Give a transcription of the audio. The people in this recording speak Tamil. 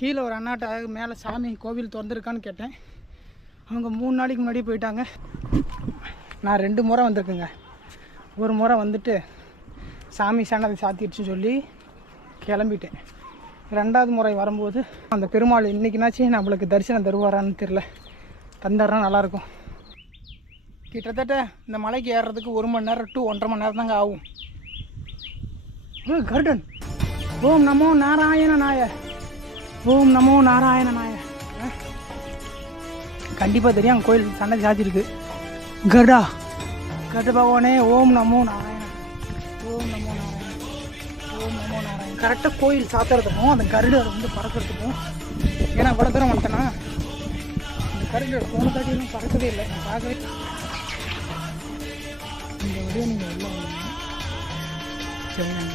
கீழே ஒரு அண்ணாட்ட மேலே சாமி கோவில் திறந்துருக்கான்னு கேட்டேன். அவங்க 3 நாளைக்கு முன்னாடி போயிட்டாங்க. நான் 2 முறை வந்திருக்குங்க. ஒரு முறை வந்துட்டு சாமி சன்னதி சாத்திடுச்சுன்னு சொல்லி கிளம்பிட்டேன். 2வது முறை வரும்போது அந்த பெருமாள் இன்றைக்கினாச்சும் நம்மளுக்கு தரிசனம் தருவாரான்னு தெரில. தந்தாரா நல்லாயிருக்கும். கிட்டத்தட்ட இந்த மலைக்கு ஏறுறதுக்கு 1 மணி நேரம் டு 1.5 மணி நேரம் தாங்க ஆகும். கருடன். ஓம் நமோ நாராயணனாய, ஓம் நமோ நாராயணனாய. கண்டிப்பாக தெரியும் அங்கே கோயில் சன்னதி சாத்திருக்கு. கருடா, கருட பகவானே ஓம் நமோ நாராயணன், ஓம் நமோ நாராயணன், ஓம் நமோ நாராயணன். கரெக்டாக கோயில் சாத்துறதுக்கும் அந்த கருடர் வந்து பறக்கிறதுக்கும், ஏன்னா இவ்வளோ தூரம் வந்துட்டேன்னா இந்த கருடர் போன தாட்டியும் பறக்கவே இல்லை. நான் பார்க்கவே இந்த வழியாக நீங்கள் எல்லாம் சரிங்க.